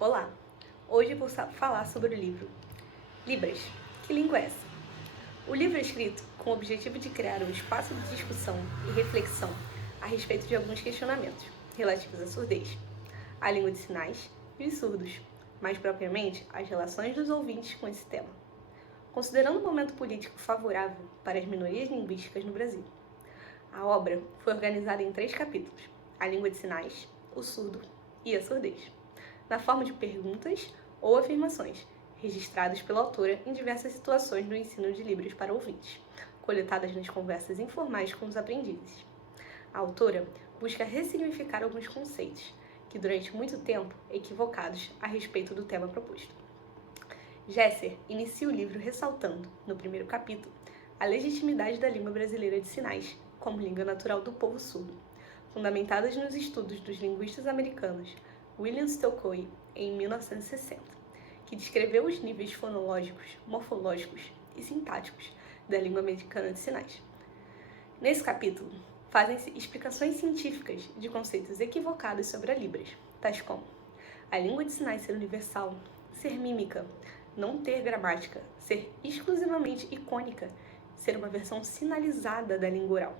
Olá! Hoje vou falar sobre o livro Libras, que língua é essa? O livro é escrito com o objetivo de criar um espaço de discussão e reflexão a respeito de alguns questionamentos relativos à surdez, à língua de sinais e os surdos, mais propriamente as relações dos ouvintes com esse tema, considerando o momento político favorável para as minorias linguísticas no Brasil. A obra foi organizada em 3 capítulos: a língua de sinais, o surdo e a surdez, na forma de perguntas ou afirmações, registradas pela autora em diversas situações do ensino de Libras para ouvintes, coletadas nas conversas informais com os aprendizes. A autora busca ressignificar alguns conceitos que, durante muito tempo, equivocados a respeito do tema proposto. Gesser inicia o livro ressaltando, no primeiro capítulo, a legitimidade da língua brasileira de sinais como língua natural do povo surdo, fundamentadas nos estudos dos linguistas americanos William Stokely, em 1960, que descreveu os níveis fonológicos, morfológicos e sintáticos da língua americana de sinais. Nesse capítulo, fazem-se explicações científicas de conceitos equivocados sobre a Libras, tais como a língua de sinais ser universal, ser mímica, não ter gramática, ser exclusivamente icônica, ser uma versão sinalizada da língua oral,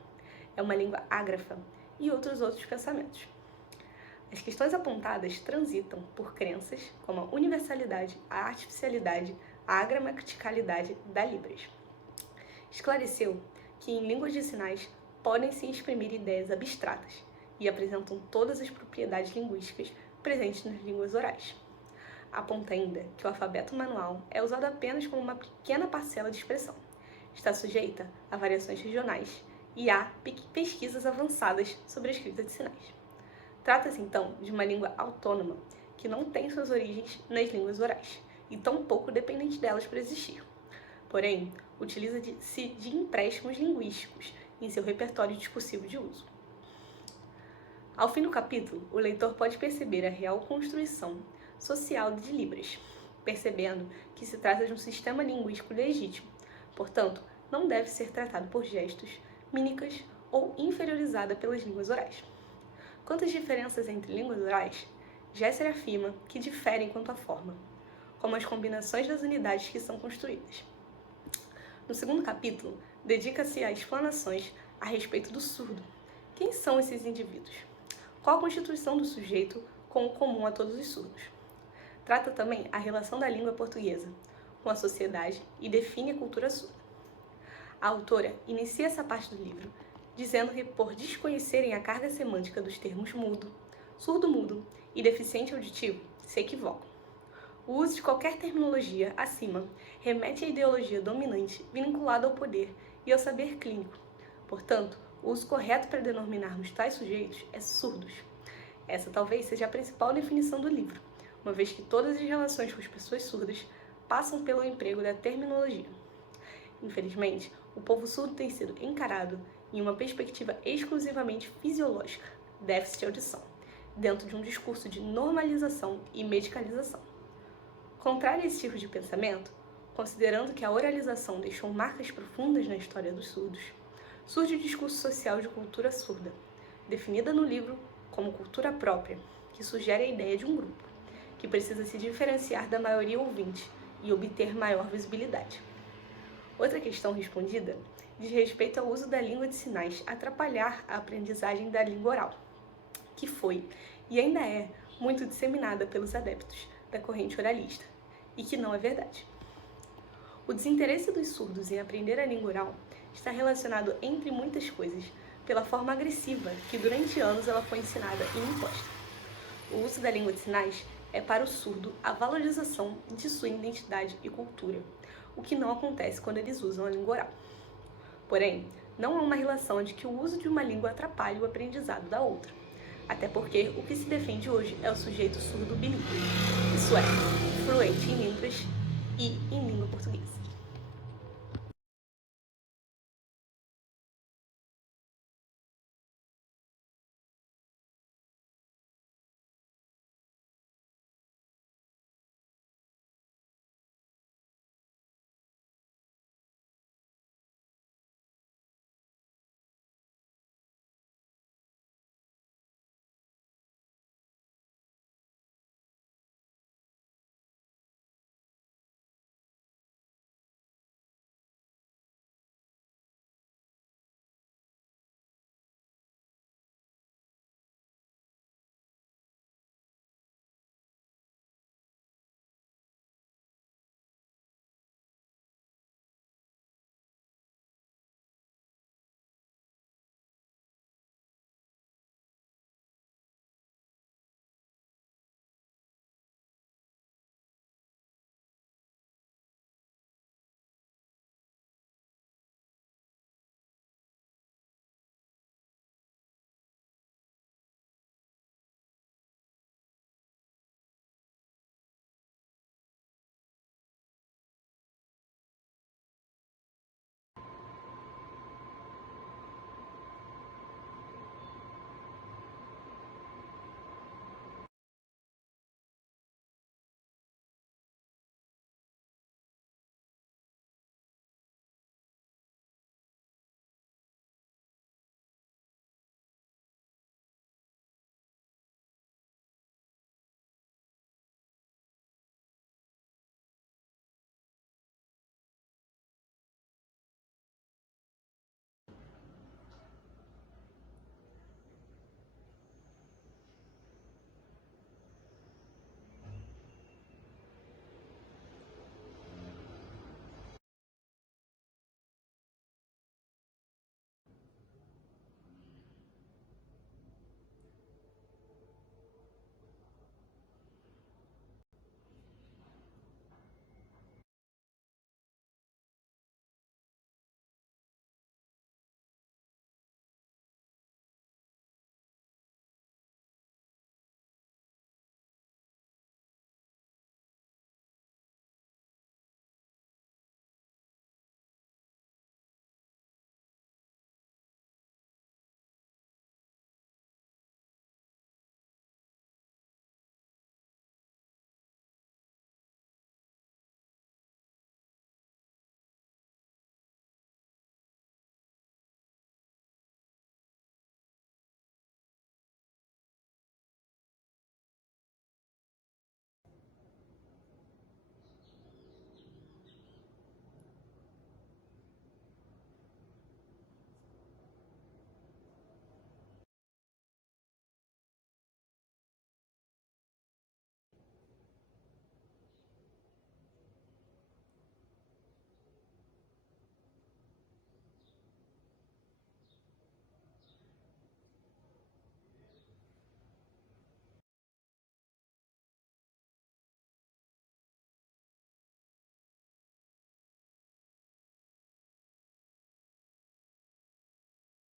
é uma língua ágrafa e outros pensamentos. As questões apontadas transitam por crenças como a universalidade, a artificialidade, a gramaticalidade da Libras. Esclareceu que em línguas de sinais podem se exprimir ideias abstratas e apresentam todas as propriedades linguísticas presentes nas línguas orais. Aponta ainda que o alfabeto manual é usado apenas como uma pequena parcela de expressão, está sujeita a variações regionais e há pesquisas avançadas sobre a escrita de sinais. Trata-se, então, de uma língua autônoma, que não tem suas origens nas línguas orais, e tampouco dependente delas para existir. Porém, utiliza-se de empréstimos linguísticos em seu repertório discursivo de uso. Ao fim do capítulo, o leitor pode perceber a real construção social de Libras, percebendo que se trata de um sistema linguístico legítimo, portanto, não deve ser tratado por gestos, mímicas ou inferiorizada pelas línguas orais. Quanto às diferenças entre línguas orais, Gesser afirma que diferem quanto à forma, como as combinações das unidades que são construídas. No segundo capítulo, dedica-se a explanações a respeito do surdo. Quem são esses indivíduos? Qual a constituição do sujeito com o comum a todos os surdos? Trata também a relação da língua portuguesa com a sociedade e define a cultura surda. A autora inicia essa parte do livro dizendo que, por desconhecerem a carga semântica dos termos mudo, surdo-mudo e deficiente auditivo, se equivocam. O uso de qualquer terminologia acima remete à ideologia dominante vinculada ao poder e ao saber clínico. Portanto, o uso correto para denominarmos tais sujeitos é surdos. Essa talvez seja a principal definição do livro, uma vez que todas as relações com as pessoas surdas passam pelo emprego da terminologia. Infelizmente, o povo surdo tem sido encarado em uma perspectiva exclusivamente fisiológica, déficit de audição, dentro de um discurso de normalização e medicalização. Contrário a esse tipo de pensamento, considerando que a oralização deixou marcas profundas na história dos surdos, surge o discurso social de cultura surda, definida no livro como cultura própria, que sugere a ideia de um grupo, que precisa se diferenciar da maioria ouvinte e obter maior visibilidade. Outra questão respondida diz respeito ao uso da língua de sinais atrapalhar a aprendizagem da língua oral, que foi e ainda é muito disseminada pelos adeptos da corrente oralista, e que não é verdade. O desinteresse dos surdos em aprender a língua oral está relacionado, entre muitas coisas, pela forma agressiva que durante anos ela foi ensinada e imposta. O uso da língua de sinais é para o surdo a valorização de sua identidade e cultura, o que não acontece quando eles usam a língua oral. Porém, não há uma relação de que o uso de uma língua atrapalhe o aprendizado da outra, até porque o que se defende hoje é o sujeito surdo bilíngue, isso é, fluente em Libras e em língua portuguesa.